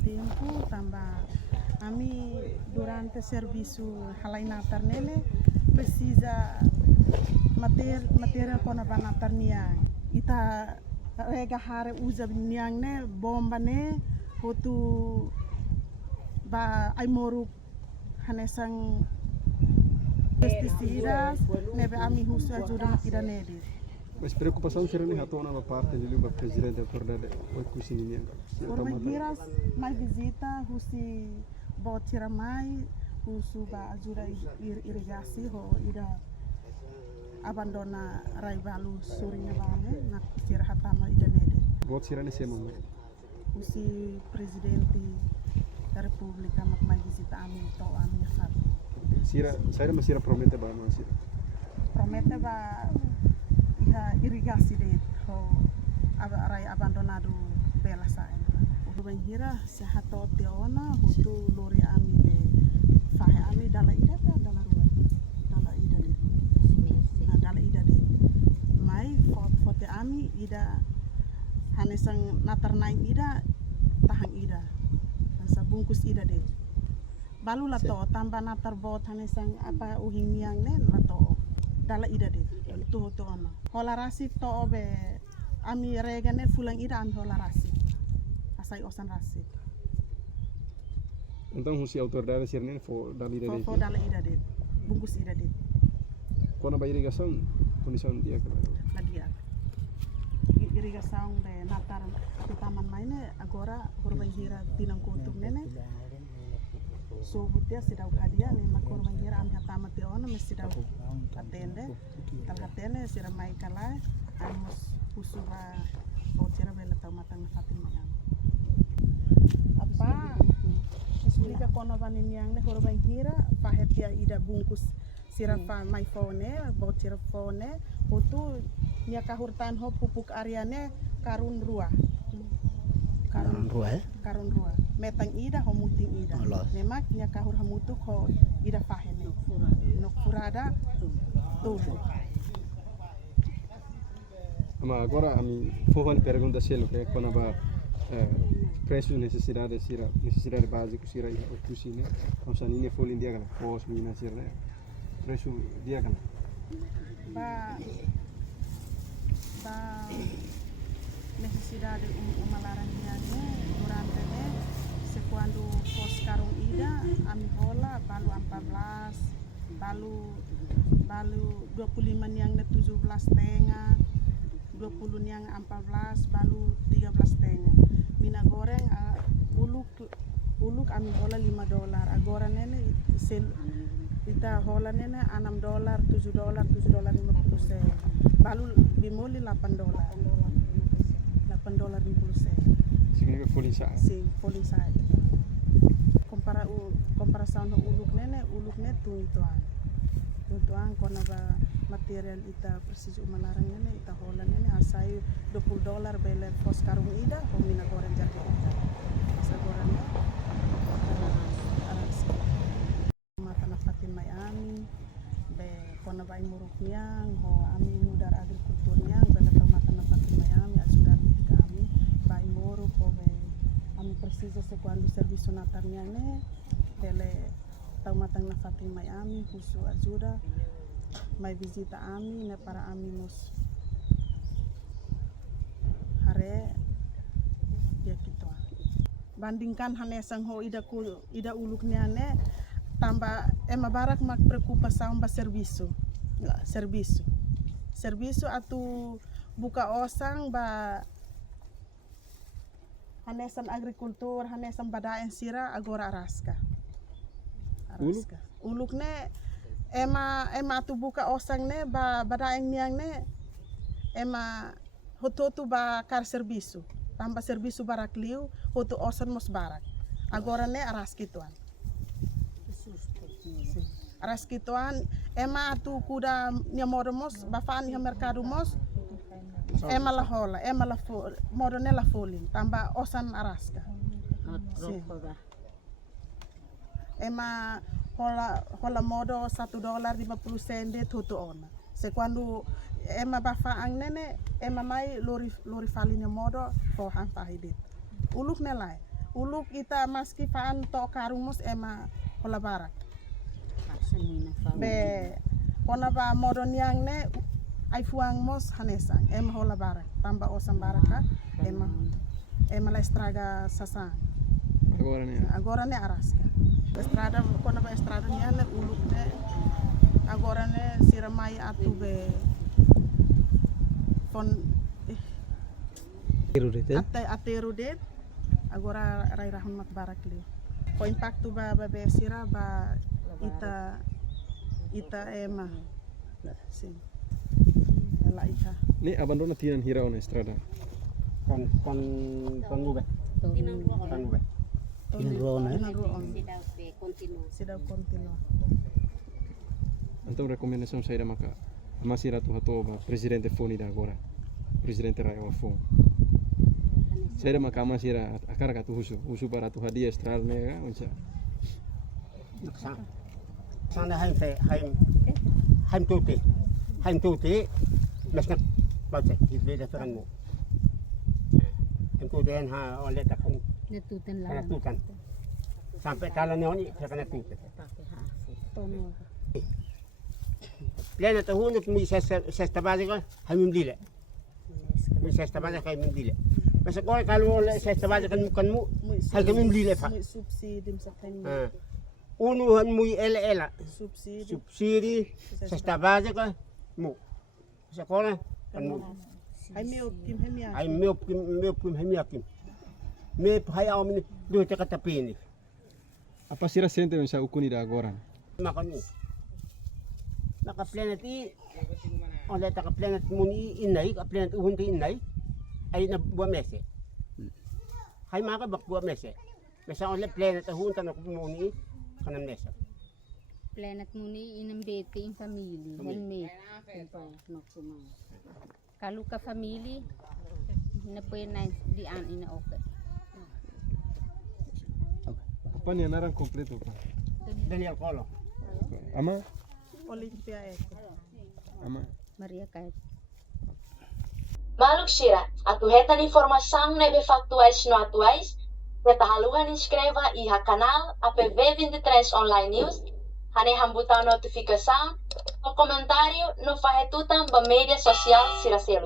tempo tambah kami durante serviço halai natar nele precisa material kona ba natar niang ita rega hare usa niang ne bomba ne hotu ba ai moru hanesang pesticidas nebe ami husu ajuda makida nele. Mas preocupação será nem ratona na parte de luba presidente acordada oi kusini niang. Orma giras mai visita husi botira mai husu ba ajuda irigasi ho ida abandona rai balu surinya bane nak istirahat tama ida nede. Bot será nesse momento. Husi presidente da República mak mai visita ami to ami sabe. Sira saya masih promete ba masih. Promete ba iha irigasi de ho rai abandonado bela saen. Uban hira sehato teona hutu lori ami de fahe ami dala ida ta dala ruan dala ida de na dala ida de mai fote ami ida hanesang natar naik ida tahang ida sa bungkus ida de balu lato tambah natar bot hanesang apa uhing niang ne lato dala ida de itu to ono hola rasi to obe ami regane fulang ida ami hola rasi asai osan rasi. Então husi autoridade sernen fo dali ida de. Fo dala ida de bungkus ida de. Quando a irrigação condição dia que Ladia. Irrigação de natar atu taman maine agora korban hira tinang kutum nene. So butia sidau kadia ne makorban hira am hatama te ono mes sidau atende. Tal hatene sira mai kala amos usura botira bela tau matang fatima yang. Apa explica kono banin yang ne korban hira pahetia ida bungkus sira fa mai fone botira fone otu nya kahurtan ho pupuk ariane karun rua karun rua metang ida ho muting ida memak nya kahur hamutuk ho ida fahene nok furada tudo. Mas agora a mim foi pergunta se ele que quando a preço necessidade sira necessidade básico sira o cozinha então se ninguém for india kan pos mina sira preço dia kan ba necesidade umalarannya durante ne se quando pos karung ida ami hola balu 14 balu 25 yang ne 17 tengah 20 yang 14 balu 13 tengah mina goreng uluk ami hola $5 agora nene sel kita hola nene $6 $7 $7.50 sen balu bimoli $8 $8.50 sen significa folisa sim folisa comparação no uluk ne tuan kona ba material ita persis umalarang nene ita hola nene asai $20 bele pos karung ida o mina goreng jarga ita asa goreng mata na Fatima ami be kona ba imuruk niang ho ami mudar agrikultur niang bele mata na Fatima ami ajuda kami ba imuruk ho be ami precisa se quando serviço natar niang ne bele tau matang na Fatima ami husu ajuda mai visita ami ne para ami mus hare dia gitu bandingkan hanesang ho ida uluknya ne tambah ema barak mak preocupação ba serviço atu buka osang ba hanesan agrikultur hanesan badaen sira agora araska uluk ne ema tu buka osang ne ba badaeng niang ne ema hototu ba kar serviço tambah serviço barak liu hotu osan mos barak agora ne aras kituan aras kituan ema tu kuda nyamormos bafan ha mercado mos ema la hola ema la modo ne la folin tambah osan araska ema hola modo $1.50 de tutu ona se quando ema bafaang nene ema mai lori falinya modo fo han fahidit uluk ne lai uluk ita maski faan to karumos ema hola barak. Be ona ba modon yang ne ai fuang mos hanesang ema hola barak tamba osam baraka ema la estraga sasang. Agora ne araska. Estrada kona ba estrada ne uluk ne agora ne siramai atu be fon ate rudet agora rai rahun mak barak li. Ko impacto ba be sira ba ita ema. Sim. Ela ita. Ni abandona tiran hira ona estrada. Con nube. Con nube. Tinruon. Sidaw Sidaw continua. Então recomendação saída maka masira tu hatoba presidente foni da agora. Presidente rai wa fon. Saída maka masira akara ka tu usu para tu hadia estrada nega onsa. Sana haim tuti. Haim tuti. Mesnak baca hizbida turan mo. Haim tuti ha oleh takkan Natutan lang. kanatutan. Sampai talan ni sa kanatutan. Tono. Plena tahunat mo sa tabali ko haim dile. Mo sa tabali kay dile. Basta ko kalau sa tabali kan mo hay kami dile fa. Muy subsidim sa kanya. Unuhan mo ela Subsidi. subsidi sa tabali ko mo. Sa ko kan mo. Ay miopkim hemia. Ay meupkim hemiakim. Me hay amin do te katapini. Apa sira sente onsa ukuni da agora. Makan ni. Naka planet oleh taka planet muni inay, ka planet uhunti inay ay na buwa mese. Hay maka bak buwa mese. Mesa oleh planet uhunta na muni kanam mese. Planet muni inambete in family. Helmet. Kalau ka family na pwede na dian ina okay. Apa ni anaran completo pa. Daniel Colo. Ama Olimpia eko. ama Maria Kait. Maluk Shira, atuheta de informação nebe factuais no atuais, beta haluhan inscreva iha canal APV23 Online News, hane hambutan notificação, no comentário no fahetutan ba media social Siracelo.